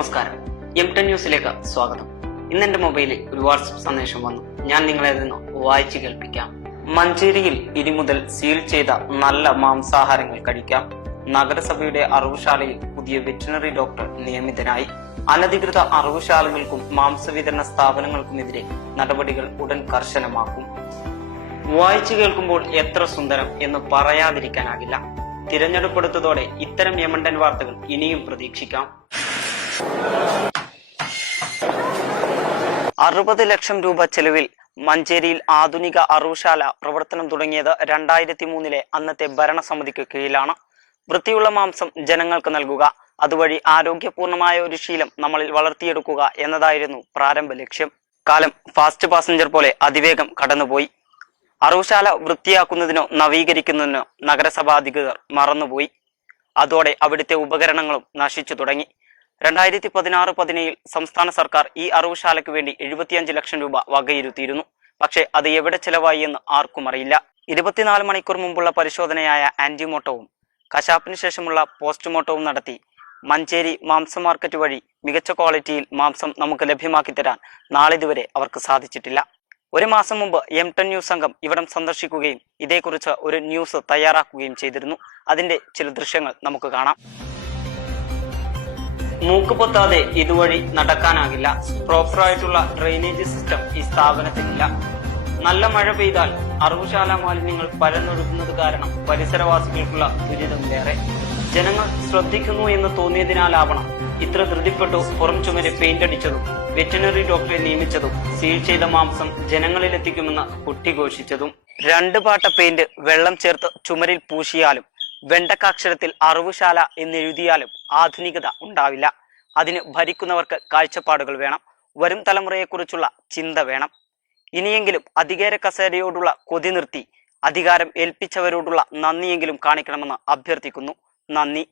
നമസ്കാരം, M10 ന്യൂസിലേക്ക് സ്വാഗതം. ഇന്ന് എന്റെ മൊബൈലിൽ ഒരു വാട്സ്ആപ്പ് സന്ദേശം വന്നു. ഞാൻ നിങ്ങളെ നിന്ന് വായിച്ചു കേൾപ്പിക്കാം. മഞ്ചേരിയിൽ ഇനി മുതൽ സീൽ ചെയ്ത നല്ല മാംസാഹാരങ്ങൾ കഴിക്കാം. നഗരസഭയുടെ അറവുശാലയിൽ പുതിയ വെറ്റിനറി ഡോക്ടർ നിയമിതനായി. അനധികൃത അറവുശാലകൾക്കും മാംസവിതരണ സ്ഥാപനങ്ങൾക്കുമെതിരെ നടപടികൾ ഉടൻ കർശനമാക്കും. വായിച്ചു കേൾക്കുമ്പോൾ എത്ര സുന്ദരം എന്ന് പറയാതിരിക്കാനാകില്ല. തിരഞ്ഞെടുപ്പെടുത്തതോടെ ഇത്തരം യമണ്ടൻ വാർത്തകൾ ഇനിയും പ്രതീക്ഷിക്കാം. 60 ലക്ഷം രൂപ ചെലവിൽ മഞ്ചേരിയിൽ ആധുനിക അറവുശാല പ്രവർത്തനം തുടങ്ങിയത് 2003 അന്നത്തെ ഭരണസമിതിക്ക് കീഴിലാണ്. വൃത്തിയുള്ള മാംസം ജനങ്ങൾക്ക് നൽകുക, അതുവഴി ആരോഗ്യപൂർണമായ ഒരു ശീലം നമ്മളിൽ വളർത്തിയെടുക്കുക എന്നതായിരുന്നു പ്രാരംഭ ലക്ഷ്യം. കാലം ഫാസ്റ്റ് പാസഞ്ചർ പോലെ അതിവേഗം കടന്നുപോയി. അറവുശാല വൃത്തിയാക്കുന്നതിനോ നവീകരിക്കുന്നതിനോ നഗരസഭാ അധികൃതർ മറന്നുപോയി. അതോടെ അവിടുത്തെ ഉപകരണങ്ങളും നശിച്ചു തുടങ്ങി. 2016-17 സംസ്ഥാന സർക്കാർ ഈ അറവുശാലയ്ക്ക് വേണ്ടി 75 ലക്ഷം രൂപ വകയിരുത്തിയിരുന്നു. പക്ഷേ അത് എവിടെ ചെലവായി എന്ന് ആർക്കും അറിയില്ല. 24 മണിക്കൂർ മുമ്പുള്ള പരിശോധനയായ ആന്റിമോട്ടവും കശാപ്പിന് ശേഷമുള്ള പോസ്റ്റ്മോർട്ടവും നടത്തി മഞ്ചേരി മാംസ മാർക്കറ്റ് വഴി മികച്ച ക്വാളിറ്റിയിൽ മാംസം നമുക്ക് ലഭ്യമാക്കി തരാൻ നാളിതുവരെ അവർക്ക് സാധിച്ചിട്ടില്ല. ഒരു മാസം മുമ്പ് M10 ന്യൂസ് സംഘം ഇവിടം സന്ദർശിക്കുകയും ഇതേക്കുറിച്ച് ഒരു ന്യൂസ് തയ്യാറാക്കുകയും ചെയ്തിരുന്നു. അതിന്റെ ചില ദൃശ്യങ്ങൾ നമുക്ക് കാണാം. മൂക്ക് പൊത്താതെ ഇതുവഴി നടക്കാനാകില്ല. പ്രോപ്പറായിട്ടുള്ള ഡ്രെയിനേജ് സിസ്റ്റം ഈ സ്ഥാപനത്തിനില്ല. നല്ല മഴ പെയ്താൽ അറവുശാല മാലിന്യങ്ങൾ പരന്നൊഴുകുന്നത് കാരണം പരിസരവാസികൾക്കുള്ള ദുരിതം വേറെ. ജനങ്ങൾ ശ്രദ്ധിക്കുന്നു എന്ന് തോന്നിയതിനാലാവണം ഇത്ര ധൃതിപ്പെട്ടു പുറം ചുമര് പെയിന്റ് അടിച്ചതും വെറ്റിനറി ഡോക്ടറെ നിയമിച്ചതും സീൽ ചെയ്ത മാംസം ജനങ്ങളിലെത്തിക്കുമെന്ന് കുട്ടിഘോഷിച്ചതും. 2 പാട്ട പെയിന്റ് വെള്ളം ചേർത്ത് ചുമരിൽ പൂശിയാലും വെണ്ടക്കാക്ഷരത്തിൽ അറവുശാല എന്നെഴുതിയാലും ആധുനികത ഉണ്ടാവില്ല. അതിന് ഭരിക്കുന്നവർക്ക് കാഴ്ചപ്പാടുകൾ വേണം. വരും തലമുറയെക്കുറിച്ചുള്ള ചിന്ത വേണം. ഇനിയെങ്കിലും അധികാര കസേരയോടുള്ള കൊതി നിർത്തി അധികാരം ഏൽപ്പിച്ചവരോടുള്ള നന്ദിയെങ്കിലും കാണിക്കണമെന്ന് അഭ്യർത്ഥിക്കുന്നു. നന്ദി.